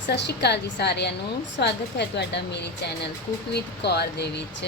ਸਤਿ ਸ਼੍ਰੀ ਅਕਾਲ ਜੀ ਸਾਰਿਆਂ ਨੂੰ। ਸਵਾਗਤ ਹੈ ਤੁਹਾਡਾ ਮੇਰੇ ਚੈਨਲ ਕੁਕ ਵਿਦ ਕੌਰ ਦੇ ਵਿੱਚ।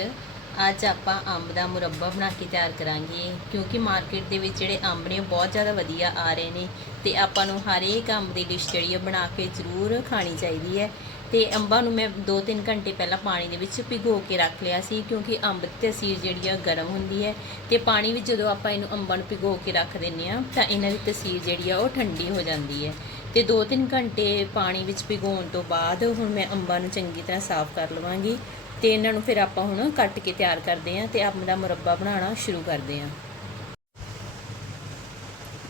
ਅੱਜ ਆਪਾਂ ਅੰਬ ਦਾ ਮੁਰੱਬਾ ਬਣਾ ਕੇ ਤਿਆਰ ਕਰਾਂਗੇ, ਕਿਉਂਕਿ ਮਾਰਕੀਟ ਦੇ ਵਿੱਚ ਜਿਹੜੇ ਅੰਬ ਨੇ ਉਹ ਬਹੁਤ ਜ਼ਿਆਦਾ ਵਧੀਆ ਆ ਰਹੇ ਨੇ ਤੇ ਆਪਾਂ ਨੂੰ ਹਰੇਕ ਅੰਬ ਦੀ ਡਿਸ਼ ਜਿਹੜੀ ਹੈ ਬਣਾ ਕੇ ਜ਼ਰੂਰ ਖਾਣੀ ਚਾਹੀਦੀ ਹੈ। ਤੇ ਅੰਬਾਂ ਨੂੰ ਮੈਂ 2-3 ਘੰਟੇ ਪਹਿਲਾਂ ਪਾਣੀ ਦੇ ਵਿੱਚ ਭਿਗੋ ਕੇ ਰੱਖ ਲਿਆ ਸੀ, ਕਿਉਂਕਿ ਅੰਬ ਦੀ ਤਸੀਰ ਜਿਹੜੀ ਆ ਗਰਮ ਹੁੰਦੀ ਹੈ ਤੇ ਪਾਣੀ ਵਿੱਚ ਜਦੋਂ ਆਪਾਂ ਇਹਨੂੰ ਅੰਬਾਂ ਨੂੰ ਭਿਗੋ ਕੇ ਰੱਖ ਦਿੰਨੇ ਆ ਤਾਂ ਇਹਨਾਂ ਦੀ ਤਸੀਰ ਜਿਹੜੀ ਆ ਉਹ ਠੰਡੀ ਹੋ ਜਾਂਦੀ ਹੈ। ਤੇ 2-3 ਘੰਟੇ ਪਾਣੀ ਵਿੱਚ ਭਿਗਾਉਣ ਤੋਂ ਬਾਅਦ ਹੁਣ ਮੈਂ ਅੰਬਾਂ ਨੂੰ ਚੰਗੀ ਤਰ੍ਹਾਂ ਸਾਫ਼ ਕਰ ਲਵਾਂਗੀ ਤੇ ਇਹਨਾਂ ਨੂੰ ਫਿਰ ਆਪਾਂ ਹੁਣ ਕੱਟ ਕੇ ਤਿਆਰ ਕਰਦੇ ਆਂ ਤੇ ਅੰਬ ਦਾ ਮੁਰੱਬਾ ਬਣਾਉਣਾ ਸ਼ੁਰੂ ਕਰਦੇ ਆਂ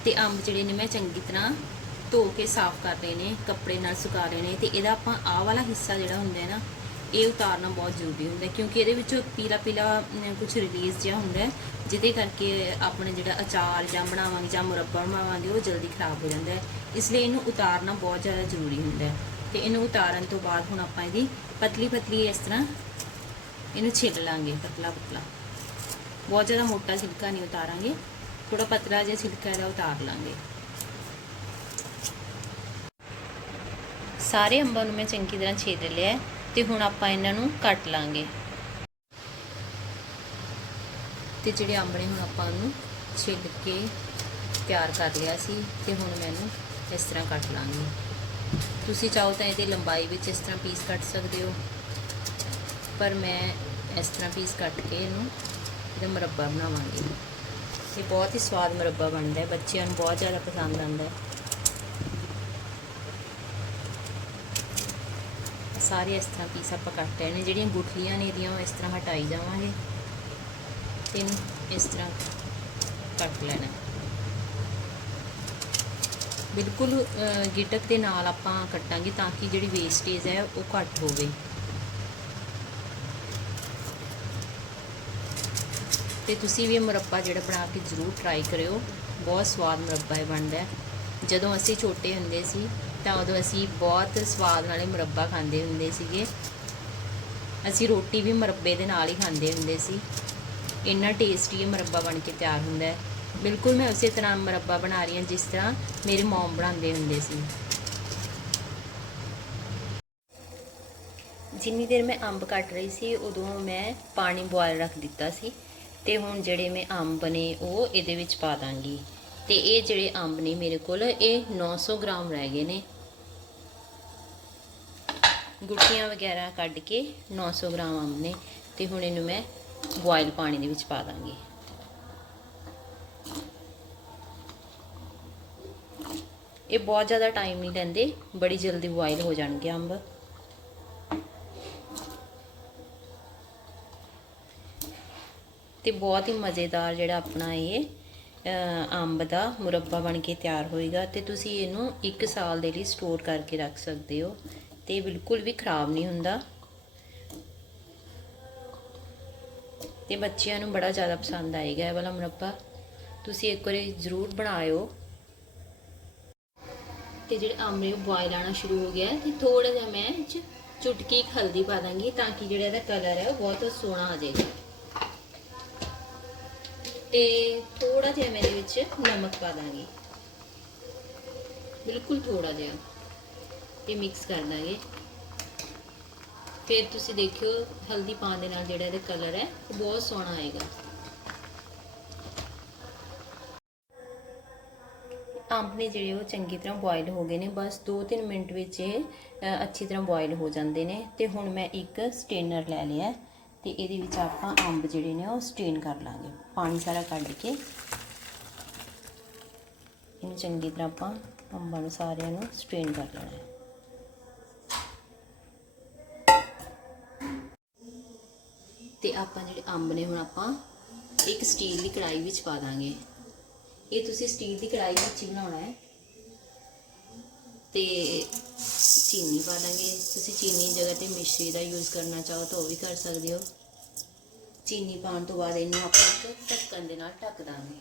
ਤੇ ਅੰਬ ਜਿਹੜੇ ਨੇ ਮੈਂ ਚੰਗੀ ਤਰ੍ਹਾਂ ਧੋ ਕੇ ਸਾਫ਼ ਕਰ ਲਏ ਨੇ, ਕੱਪੜੇ ਨਾਲ ਸੁਕਾ ਲਏ ਨੇ ਤੇ ਇਹਦਾ ਆਪਾਂ ਆਹ ਵਾਲਾ ਹਿੱਸਾ ਜਿਹੜਾ ਹੁੰਦਾ ਹੈ ਨਾ ਇਹ ਉਤਾਰਨਾ ਬਹੁਤ ਜ਼ਰੂਰੀ ਹੁੰਦਾ ਕਿਉਂਕਿ ਇਹਦੇ ਵਿੱਚੋਂ ਪੀਲਾ ਪੀਲਾ ਕੁਝ ਰਿਲੀਜ਼ ਜਿਹਾ ਹੁੰਦਾ ਜਿਹਦੇ ਕਰਕੇ ਆਪਣੇ ਜਿਹੜਾ ਅਚਾਰ ਜਾਂ ਬਣਾਵਾਂਗੇ ਜਾਂ ਮੁਰੱਬਾ ਬਣਾਵਾਂਗੇ, ਉਹ ਜਲਦੀ ਖਰਾਬ ਹੋ ਜਾਂਦਾ ਹੈ। ਇਸ ਲਈ ਇਹਨੂੰ ਉਤਾਰਨਾ ਬਹੁਤ ਜ਼ਿਆਦਾ ਜ਼ਰੂਰੀ ਹੁੰਦਾ ਹੈ। ਤੇ ਇਹਨੂੰ ਉਤਾਰਨ ਤੋਂ ਬਾਅਦ ਹੁਣ ਆਪਾਂ ਇਹਦੀ ਪਤਲੀ ਪਤਲੀ ਇਸ ਤਰ੍ਹਾਂ ਇਹਨੂੰ ਛਿੱਲ ਲਾਂਗੇ, ਪਤਲਾ ਪਤਲਾ। ਬਹੁਤ ਜ਼ਿਆਦਾ ਮੋਟਾ ਛਿਲਕਾ ਨਹੀਂ ਉਤਾਰਾਂਗੇ ਥੋੜਾ ਪਤਲਾ ਜਿਹਾ ਛਿਲਕਾ ਇਹਦਾ ਉਤਾਰ ਲਾਂਗੇ। ਸਾਰੇ ਅੰਬਾਂ ਨੂੰ ਮੈਂ ਚੰਗੀ ਤਰ੍ਹਾਂ ਛਿੱਲ ਲਿਆ ਤੇ ਹੁਣ ਆਪਾਂ ਇਹਨਾਂ ਨੂੰ ਕੱਟ ਲਾਂਗੇ। ਤੇ ਜਿਹੜੇ ਆਂਬਲੇ ਹੁਣ ਆਪਾਂ ਉਹਨੂੰ ਛਿੱਲ ਕੇ ਤਿਆਰ ਕਰ ਲਿਆ ਸੀ ਤੇ ਹੁਣ ਮੈਂ ਇਹਨੂੰ ਇਸ ਤਰ੍ਹਾਂ ਕੱਟ ਲਾਂਗੇ। ਤੁਸੀਂ ਚਾਹੋ ਤਾਂ ਇਹਦੀ ਲੰਬਾਈ ਵਿੱਚ ਇਸ ਤਰ੍ਹਾਂ ਪੀਸ ਕੱਟ ਸਕਦੇ ਹੋ। ਪਰ ਮੈਂ ਇਸ ਤਰ੍ਹਾਂ ਪੀਸ ਕੱਟ ਕੇ ਇਹਨੂੰ ਇਹਦਾ ਮੁਰੱਬਾ ਬਣਾਵਾਂਗੀ। ਇਹ ਬਹੁਤ ਹੀ ਸਵਾਦ ਮੁਰੱਬਾ ਬਣਦਾ ਹੈ। ਬੱਚਿਆਂ ਨੂੰ ਬਹੁਤ ਜ਼ਿਆਦਾ ਪਸੰਦ ਆਉਂਦਾ ਹੈ। ਸਾਰੇ ਇਸ ਤਰ੍ਹਾਂ ਪੀਸ ਆਪਾਂ ਕੱਟ ਰਹੇ ਨੇ ਜਿਹੜੀਆਂ ਗੁਠਲੀਆਂ ਨੇ ਇਹਦੀਆਂ, ਉਹ ਇਸ ਤਰ੍ਹਾਂ ਹਟਾਈ ਜਾਵਾਂਗੇ। ਤੇ ਇਹਨੂੰ ਇਸ ਤਰ੍ਹਾਂ ਕੱਟ ਲੈਣਾ। ਬਿਲਕੁਲ ਗਿਟਕ ਦੇ ਨਾਲ ਆਪਾਂ ਕੱਟਾਂਗੇ ਤਾਂ ਕਿ ਜਿਹੜੀ ਵੇਸਟੇਜ ਹੈ, ਉਹ ਘੱਟ ਹੋਵੇ। ਤੇ ਤੁਸੀਂ ਵੀ ਇਹ ਮੁਰੱਬਾ ਜਿਹੜਾ ਬਣਾ ਕੇ ਜ਼ਰੂਰ ਟਰਾਈ ਕਰਿਓ। ਬਹੁਤ ਸਵਾਦ ਮੁਰੱਬਾ ਇਹ ਬਣਦਾ ਜਦੋਂ ਅਸੀਂ ਛੋਟੇ ਹੁੰਦੇ ਸੀ ਤਾਂ ਉਦੋਂ ਅਸੀਂ ਬਹੁਤ ਸਵਾਦ ਨਾਲੇ ਮੁਰੱਬਾ ਖਾਂਦੇ ਹੁੰਦੇ ਸੀਗੇ। ਅਸੀਂ ਰੋਟੀ ਵੀ ਮੁਰੱਬੇ ਦੇ ਨਾਲ ਹੀ ਖਾਂਦੇ ਹੁੰਦੇ ਸੀ। ਇੰਨਾ ਟੇਸਟੀ ਇਹ ਮੁਰੱਬਾ ਬਣ ਕੇ ਤਿਆਰ ਹੁੰਦਾ ਹੈ। ਬਿਲਕੁਲ ਮੈਂ ਉਸੇ ਤਰ੍ਹਾਂ ਮੁਰੱਬਾ ਬਣਾ ਰਹੀ ਹਾਂ, ਜਿਸ ਤਰ੍ਹਾਂ ਮੇਰੇ ਮਮ ਬਣਾਉਂਦੇ ਹੁੰਦੇ ਸੀ। ਜਿੰਨੀ ਦੇਰ ਮੈਂ ਅੰਬ ਕੱਟ ਰਹੀ ਸੀ, ਉਦੋਂ ਮੈਂ ਪਾਣੀ ਬੋਇਲ ਰੱਖ ਦਿੱਤਾ ਸੀ ਤੇ ਹੁਣ ਜਿਹੜੇ ਮੈਂ ਅੰਬ ਨੇ ਉਹ ਇਹਦੇ ਵਿੱਚ ਪਾ ਦਾਂਗੀ। ਤੇ ਇਹ ਜਿਹੜੇ ਅੰਬ ਨੇ ਮੇਰੇ ਕੋਲ, ਇਹ 900 ਗ੍ਰਾਮ ਰਹਿ ਗਏ ਨੇ। ਗੁੱਟੀਆਂ ਵਗੈਰਾ ਕੱਢ ਕੇ 900 ਗ੍ਰਾਮ ਅੰਬ ਨੇ ਤੇ ਹੁਣ ਇਹਨੂੰ ਮੈਂ ਬੋਇਲ ਪਾਣੀ ਦੇ ਵਿੱਚ ਪਾ ਦਾਂਗੀ। ਇਹ ਬਹੁਤ ਜ਼ਿਆਦਾ ਟਾਈਮ ਨਹੀਂ ਲੈਂਦੇ, ਬੜੀ ਜਲਦੀ ਬੋਇਲ ਹੋ ਜਾਣਗੇ ਅੰਬ। ਤੇ ਬਹੁਤ ਹੀ ਮਜ਼ੇਦਾਰ ਜਿਹੜਾ ਆਪਣਾ ਇਹ ਅੰਬ ਦਾ ਮੁਰੱਬਾ ਬਣ ਕੇ ਤਿਆਰ ਹੋਏਗਾ ਤੇ ਤੁਸੀਂ ਇਹਨੂੰ 1 ਸਾਲ ਦੇ ਲਈ ਸਟੋਰ ਕਰਕੇ ਰੱਖ ਸਕਦੇ ਹੋ। ਤੇ ਬਿਲਕੁਲ ਵੀ ਖਰਾਬ ਨਹੀਂ ਹੁੰਦਾ। ਤੇ ਬੱਚਿਆਂ ਨੂੰ ਬੜਾ ਜ਼ਿਆਦਾ ਪਸੰਦ ਆਏਗਾ ਇਹ ਵਾਲਾ ਮੁਰੱਬਾ। ਤੁਸੀਂ ਇੱਕ ਵਾਰੀ ਜ਼ਰੂਰ ਬਣਾਇਓ। ਤੇ ਜਿਹੜੇ ਆਮਲੇ ਨੇ ਬੋਇਲ ਆਣਾ ਸ਼ੁਰੂ ਹੋ ਗਿਆ ਤੇ ਥੋੜਾ ਜਿਹਾ ਮੈਂ ਚ ਚੁਟਕੀ ਹਲਦੀ ਪਾ ਦਾਂਗੀ ਤਾਂ ਕਿ ਜਿਹੜਾ ਇਹਦਾ ਕਲਰ ਹੈ ਉਹ ਬਹੁਤ ਸੋਹਣਾ ਆ ਜਾਏਗਾ ਤੇ ਥੋੜਾ ਜਿਹਾ ਮੈਂ ਇਹਦੇ ਵਿੱਚ ਨਮਕ ਪਾ ਦਾਂਗੀ। ਬਿਲਕੁਲ ਥੋੜਾ ਜਿਹਾ। ਤੇ ਮਿਕਸ ਕਰ ਦਾਂਗੇ। ਫਿਰ ਤੁਸੀਂ ਦੇਖਿਓ ਹਲਦੀ ਪਾਉਣ ਦੇ ਨਾਲ ਜਿਹੜਾ ਇਹਦਾ ਕਲਰ ਹੈ, ਉਹ ਬਹੁਤ ਸੋਹਣਾ ਆਏਗਾ। ਅੰਬ ਨੇ ਜਿਹੜੇ ਉਹ ਚੰਗੀ ਤਰ੍ਹਾਂ ਬੋਇਲ ਹੋ ਗਏ ਨੇ, ਬਸ 2-3 ਮਿੰਟ ਵਿੱਚ ਇਹ ਅੱਛੀ ਤਰ੍ਹਾਂ ਬੋਇਲ ਹੋ ਜਾਂਦੇ ਨੇ। ਤੇ ਹੁਣ ਮੈਂ ਇੱਕ ਸਟੇਨਰ ਲੈ ਲਿਆ ਤੇ ਇਹਦੇ ਵਿੱਚ ਆਪਾਂ ਅੰਬ ਜਿਹੜੇ ਨੇ ਉਹ ਸਟੇਨ ਕਰ ਲਾਂਗੇ। ਪਾਣੀ ਸਾਰਾ ਕੱਢ ਕੇ ਇਹਨੂੰ ਚੰਗੀ ਤਰ੍ਹਾਂ ਆਪਾਂ ਅੰਬਾਂ ਨੂੰ ਸਾਰਿਆਂ ਨੂੰ ਸਟੇਨ ਕਰ ਲੈਣਾ ਹੈ। ਤੇ ਆਪਾਂ ਜਿਹੜੇ ਅੰਬ ਨੇ ਹੁਣ ਆਪਾਂ ਇੱਕ ਸਟੀਲ ਦੀ ਕੜਾਈ ਵਿੱਚ ਪਾ ਦਾਂਗੇ। ਇਹ ਤੁਸੀਂ ਸਟੀਲ ਦੀ ਕੜਾਈ ਵਿੱਚ ਹੀ ਬਣਾਉਣਾ ਹੈ। ਤੇ ਚੀਨੀ ਪਾ ਦਾਂਗੇ। ਤੁਸੀਂ ਚੀਨੀ ਜਗ੍ਹਾ ਤੇ ਮਿਸ਼ਰੀ ਦਾ ਯੂਜ਼ ਕਰਨਾ ਚਾਹੋ ਤਾਂ ਉਹ ਵੀ ਕਰ ਸਕਦੇ ਹੋ। ਚੀਨੀ ਪਾਉਣ ਤੋਂ ਬਾਅਦ ਇਹਨੂੰ ਆਪਾਂ ਇੱਕ ਢੱਕਣ ਦੇ ਨਾਲ ਢੱਕ ਦਾਂਗੇ।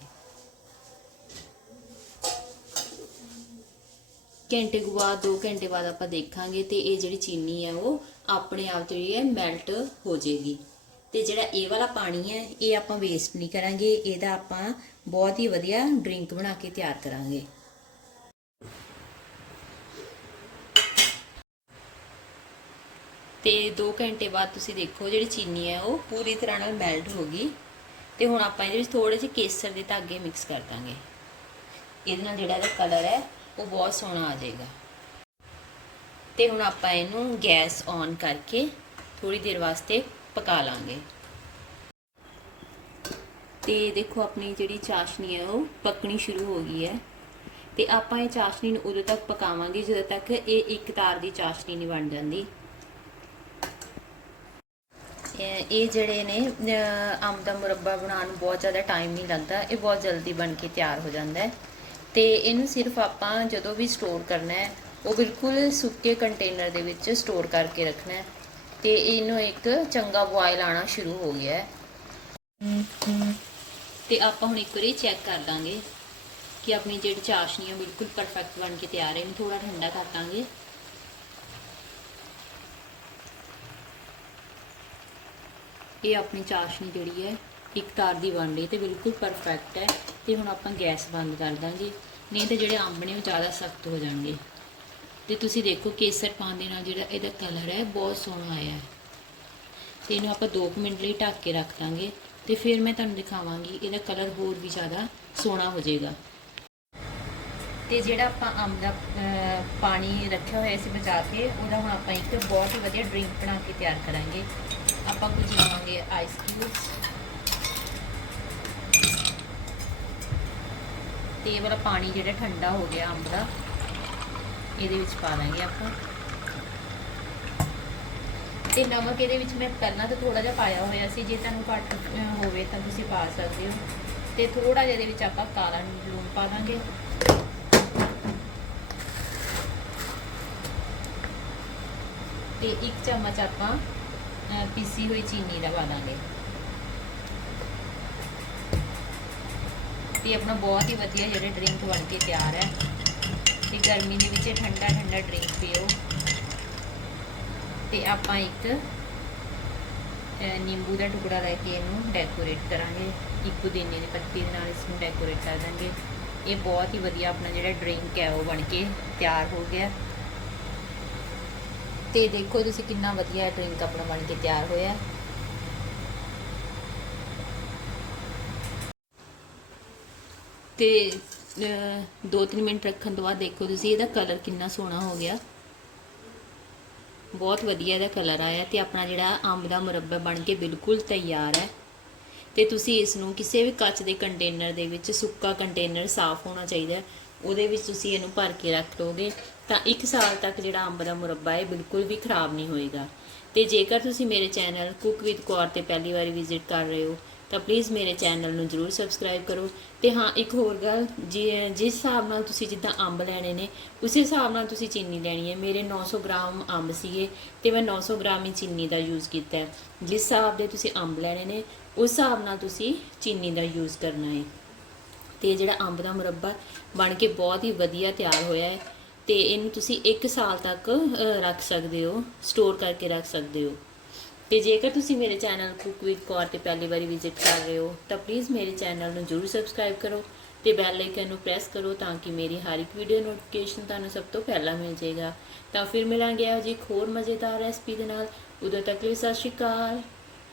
ਘੰਟੇ ਕੁ ਬਾਅਦ 2 ਘੰਟੇ ਬਾਅਦ ਆਪਾਂ ਦੇਖਾਂਗੇ ਤੇ ਇਹ ਜਿਹੜੀ ਚੀਨੀ ਹੈ ਉਹ ਆਪਣੇ ਆਪ ਜਿਹੜੀ ਹੈ ਮੈਲਟ ਹੋ ਜਾਏਗੀ। ਤੇ ਜਿਹੜਾ ਇਹ ਵਾਲਾ ਪਾਣੀ ਹੈ, ਇਹ ਆਪਾਂ ਵੇਸਟ ਨਹੀਂ ਕਰਾਂਗੇ, ਇਹਦਾ ਆਪਾਂ ਬਹੁਤ ਹੀ ਵਧੀਆ ਡਰਿੰਕ ਬਣਾ ਕੇ ਤਿਆਰ ਕਰਾਂਗੇ। ਤੇ 2 ਘੰਟੇ ਬਾਅਦ ਤੁਸੀਂ ਦੇਖੋ ਜਿਹੜੀ ਚੀਨੀ ਹੈ, ਉਹ ਪੂਰੀ ਤਰ੍ਹਾਂ ਨਾਲ ਮੈਲਟ ਹੋ ਗਈ। ਤੇ ਹੁਣ ਆਪਾਂ ਇਹਦੇ ਵਿੱਚ ਥੋੜੇ ਜਿਹੇ ਕੇਸਰ ਦੇ ਧਾਗੇ ਮਿਕਸ ਕਰ ਦਾਂਗੇ। ਇਹਦੇ ਨਾਲ ਜਿਹੜਾ ਇਹਦਾ ਕਲਰ ਹੈ, ਉਹ ਬਹੁਤ ਸੋਹਣਾ ਆ ਜਾਏਗਾ। ਤੇ ਹੁਣ ਆਪਾਂ ਇਹਨੂੰ ਗੈਸ ਔਨ ਕਰਕੇ ਥੋੜੀ ਦੇਰ ਵਾਸਤੇ ਪਕਾ ਲਾਂਗੇ। ਤੇ ਦੇਖੋ ਆਪਣੀ ਜਿਹੜੀ ਚਾਸ਼ਨੀ ਹੈ ਉਹ ਪੱਕਣੀ ਸ਼ੁਰੂ ਹੋ ਗਈ ਹੈ। ਤੇ ਆਪਾਂ ਇਹ ਚਾਸ਼ਨੀ ਨੂੰ ਉਦੋਂ ਤੱਕ ਪਕਾਵਾਂਗੇ ਜਦੋਂ ਤੱਕ ਇਹ ਇੱਕ ਤਾਰ ਦੀ ਚਾਸ਼ਨੀ ਨਹੀਂ ਬਣ ਜਾਂਦੀ। ਇਹ ਜਿਹੜੇ ਨੇ ਅਹ, ਅੰਬ ਦਾ ਮੁਰੱਬਾ ਬਣਾਉਣ ਨੂੰ ਬਹੁਤ ਜ਼ਿਆਦਾ ਟਾਈਮ ਨਹੀਂ ਲੱਗਦਾ ਇਹ ਬਹੁਤ ਜਲਦੀ ਬਣ ਕੇ ਤਿਆਰ ਹੋ ਜਾਂਦਾ ਹੈ। ਤੇ ਇਹਨੂੰ ਸਿਰਫ ਆਪਾਂ ਜਦੋਂ ਵੀ ਸਟੋਰ ਕਰਨਾ ਹੈ ਉਹ ਬਿਲਕੁਲ ਸੁੱਕੇ ਕੰਟੇਨਰ ਦੇ ਵਿੱਚ ਸਟੋਰ ਕਰਕੇ ਰੱਖਣਾ ਹੈ। ਤੇ ਇਹਨੂੰ ਇੱਕ ਚੰਗਾ ਬੁਆਇਲ ਆਣਾ ਸ਼ੁਰੂ ਹੋ ਗਿਆ ਹੈ। ਤੇ ਆਪਾਂ ਹੁਣ ਇੱਕ ਵਾਰੀ ਚੈੱਕ ਕਰ ਦਾਂਗੇ ਕਿ ਆਪਣੀ ਜਿਹੜੀ ਚਾਸ਼ਨੀ ਹੈ ਬਿਲਕੁਲ ਪਰਫੈਕਟ ਬਣ ਕੇ ਤਿਆਰ ਹੈ। ਇਹਨੂੰ ਥੋੜਾ ਠੰਡਾ ਕਰ ਦਾਂਗੇ ਇਹ ਆਪਣੀ ਚਾਸ਼ਨੀ ਜਿਹੜੀ ਹੈ, ਇੱਕ ਤਾਰ ਦੀ ਬਣ ਰਹੀ ਤੇ ਬਿਲਕੁਲ ਪਰਫੈਕਟ ਹੈ। ਤੇ ਹੁਣ ਆਪਾਂ ਗੈਸ ਬੰਦ ਕਰ ਦਾਂਗੇ। ਨਹੀਂ ਤਾਂ ਜਿਹੜੇ ਅੰਬ ਨੇ ਉਹ ਜ਼ਿਆਦਾ ਸਖਤ ਹੋ ਜਾਣਗੇ। ਤੇ ਤੁਸੀਂ ਦੇਖੋ ਕੇਸਰ ਪਾਉਣ ਦੇ ਨਾਲ ਜਿਹੜਾ ਇਹਦਾ ਕਲਰ ਹੈ, ਬਹੁਤ ਸੋਹਣਾ ਆਇਆ ਹੈ। ਤੇ ਇਹਨੂੰ ਆਪਾਂ 2 ਮਿੰਟ ਲਈ ਢੱਕ ਕੇ ਰੱਖ ਦਾਂਗੇ ਤੇ ਫਿਰ ਮੈਂ ਤੁਹਾਨੂੰ ਦਿਖਾਵਾਂਗੀ ਇਹਦਾ ਕਲਰ ਹੋਰ ਵੀ ਜ਼ਿਆਦਾ ਸੋਹਣਾ ਹੋ ਜਾਏਗਾ। ਤੇ ਜਿਹੜਾ ਆਪਾਂ ਅੰਬ ਦਾ ਪਾਣੀ ਰੱਖਿਆ ਹੋਇਆ ਸੀ ਬਚਾ ਕੇ, ਉਹਦਾ ਹੁਣ ਆਪਾਂ ਇੱਕ ਬਹੁਤ ਹੀ ਵਧੀਆ ਡਰਿੰਕ ਬਣਾ ਕੇ ਤਿਆਰ ਕਰਾਂਗੇ। ਆਪਾਂ ਕੁਝ ਲਵਾਂਗੇ ਆਈਸ ਕਿਊਬਸ ਤੇ ਇਹ ਵਾਲਾ ਪਾਣੀ ਜਿਹੜਾ ਠੰਡਾ ਹੋ ਗਿਆ ਅੰਬ ਦਾ ਇਹਦੇ ਵਿੱਚ ਪਾ ਦਾਂਗੇ ਆਪਾਂ। ਤੇ ਨਮਕ ਇਹਦੇ ਵਿੱਚ ਮੈਂ ਪਹਿਲਾਂ ਤਾਂ ਥੋੜਾ ਜਿਹਾ ਪਾਇਆ ਹੋਇਆ ਸੀ, ਜੇ ਤੁਹਾਨੂੰ ਘੱਟ ਹੋਵੇ ਤਾਂ ਤੁਸੀਂ ਪਾ ਸਕਦੇ ਹੋ। ਤੇ ਥੋੜਾ ਜਿਹਾ ਇਹਦੇ ਵਿੱਚ ਆਪਾਂ ਕਾਲਾ ਲੂਣ ਪਾ ਦਾਂਗੇ। ਤੇ ਇੱਕ ਚਮਚ ਆਪਾਂ ਪੀਸੀ ਹੋਈ ਚੀਨੀ ਦਾ ਪਾ ਦਾਂਗੇ। ਤੇ ਆਪਣਾ ਬਹੁਤ ਹੀ ਵਧੀਆ ਜਿਹੜੇ ਡਰਿੰਕ ਬਣ ਕੇ ਤਿਆਰ ਹੈ। ਤੇ ਗਰਮੀ ਦੇ ਵਿੱਚ ਇਹ ਠੰਡਾ ਠੰਡਾ ਡਰਿੰਕ ਪੀਓ। ਤੇ ਆਪਾਂ ਇੱਕ ਨਿੰਬੂ ਦਾ ਟੁਕੜਾ ਲੈ ਕੇ ਇਹਨੂੰ ਡੈਕੋਰੇਟ ਕਰਾਂਗੇ। ਇੱਕ ਪੁਦੀਨੇ ਦੀ ਪੱਤੀ ਦੇ ਨਾਲ ਇਸ ਨੂੰ ਡੈਕੋਰੇਟ ਕਰ ਦਾਂਗੇ। ਇਹ ਬਹੁਤ ਹੀ ਵਧੀਆ ਆਪਣਾ ਜਿਹੜਾ ਡਰਿੰਕ ਹੈ, ਉਹ ਬਣ ਕੇ ਤਿਆਰ ਹੋ ਗਿਆ। ਤੇ ਦੇਖੋ ਤੁਸੀਂ ਕਿੰਨਾ ਵਧੀਆ ਡਰਿੰਕ ਆਪਣਾ ਬਣ ਕੇ ਤਿਆਰ ਹੋਇਆ। ਤੇ 2-3 ਮਿੰਟ ਰੱਖਣ ਤੋਂ ਬਾਅਦ ਦੇਖੋ ਤੁਸੀਂ ਇਹਦਾ ਕਲਰ ਕਿੰਨਾ ਸੋਹਣਾ ਹੋ ਗਿਆ। ਬਹੁਤ ਵਧੀਆ ਇਹਦਾ ਕਲਰ ਆਇਆ ਤੇ ਆਪਣਾ ਜਿਹੜਾ ਅੰਬ ਦਾ ਮੁਰੱਬਾ ਬਣ ਕੇ ਬਿਲਕੁਲ ਤਿਆਰ ਹੈ। ਤੇ ਤੁਸੀਂ ਇਸ ਨੂੰ ਕਿਸੇ ਵੀ ਕੱਚ ਦੇ ਕੰਟੇਨਰ ਦੇ ਵਿੱਚ, ਸੁੱਕਾ ਕੰਟੇਨਰ ਸਾਫ਼ ਹੋਣਾ ਚਾਹੀਦਾ ਹੈ। ਉਹਦੇ ਵਿੱਚ ਤੁਸੀਂ ਇਹਨੂੰ ਭਰ ਕੇ ਰੱਖ ਲਓਗੇ ਤਾਂ 1 ਸਾਲ ਤੱਕ ਜਿਹੜਾ ਅੰਬ ਦਾ ਮੁਰੱਬਾ ਹੈ ਬਿਲਕੁਲ ਵੀ ਖਰਾਬ ਨਹੀਂ ਹੋਏਗਾ। ਤੇ ਜੇਕਰ ਤੁਸੀਂ ਮੇਰੇ ਚੈਨਲ ਕੁੱਕ ਵਿਦ ਕੌਰ ਤੇ ਪਹਿਲੀ ਵਾਰੀ ਵਿਜ਼ਿਟ ਕਰ ਰਹੇ ਹੋ ਤਾਂ ਪਲੀਜ਼ ਮੇਰੇ ਚੈਨਲ ਨੂੰ ਜਰੂਰ ਸਬਸਕ੍ਰਾਈਬ ਕਰੋ। ਤੇ ਹਾਂ, ਇੱਕ ਹੋਰ ਗੱਲ, ਜੀ- ਜਿਸ ਹਿਸਾਬ ਨਾਲ ਤੁਸੀਂ ਜਿੱਦਾਂ ਅੰਬ ਲੈਣੇ ਨੇ, ਉਸੇ ਹਿਸਾਬ ਨਾਲ ਤੁਸੀਂ ਚੀਨੀ ਲੈਣੀ ਹੈ। ਮੇਰੇ 900 ਗ੍ਰਾਮ ਅੰਬ ਸੀਗੇ ਤੇ ਮੈਂ 900 ਗ੍ਰਾਮ ਹੀ ਚੀਨੀ ਦਾ ਯੂਜ਼ ਕੀਤਾ ਹੈ। ਜਿਸ ਹਿਸਾਬ ਦੇ ਤੁਸੀਂ ਅੰਬ ਲੈਣੇ ਨੇ, ਉਸ ਹਿਸਾਬ ਨਾਲ ਤੁਸੀਂ ਚੀਨੀ ਦਾ ਯੂਜ਼ ਕਰਨਾ ਹੈ। ਤੇ ਜਿਹੜਾ ਅੰਬ ਦਾ ਮੁਰੱਬਾ ਬਣ ਕੇ ਬਹੁਤ ਹੀ ਵਧੀਆ ਤਿਆਰ ਹੋਇਆ ਹੈ। ਤੇ ਇਹਨੂੰ ਤੁਸੀਂ 1 ਸਾਲ ਤੱਕ ਰੱਖ ਸਕਦੇ ਹੋ ਸਟੋਰ ਕਰਕੇ ਰੱਖ ਸਕਦੇ ਹੋ। ਤੇ ਜੇਕਰ ਤੁਸੀਂ ਮੇਰੇ ਚੈਨਲ ਕੁਕ ਵਿਦ ਕੌਰ ਤੇ ਪਹਿਲੀ ਵਾਰੀ ਵਿਜ਼ਿਟ ਕਰ ਰਹੇ ਹੋ, ਤਾਂ ਪਲੀਜ਼ ਮੇਰੇ ਚੈਨਲ ਨੂੰ ਜਰੂਰ ਸਬਸਕ੍ਰਾਈਬ ਕਰੋ ਤੇ ਬੈਲ ਆਈਕਨ ਨੂੰ ਪ੍ਰੈਸ ਕਰੋ ਤਾਂ ਕਿ ਮੇਰੀ ਹਰ ਇੱਕ ਵੀਡੀਓ ਨੋਟੀਫਿਕੇਸ਼ਨ ਤੁਹਾਨੂੰ ਸਭ ਤੋਂ ਪਹਿਲਾਂ ਮਿਲ ਜਾਏਗਾ। ਤਾਂ ਫਿਰ ਮਿਲਾਂਗੇ ਇਹੋ ਜਿਹੀ ਇੱਕ ਹੋਰ ਮਜ਼ੇਦਾਰ ਰੈਸਪੀ ਦੇ ਨਾਲ। ਉਦੋਂ ਤੱਕ ਲਈ ਸਤਿ ਸ਼੍ਰੀ ਅਕਾਲ।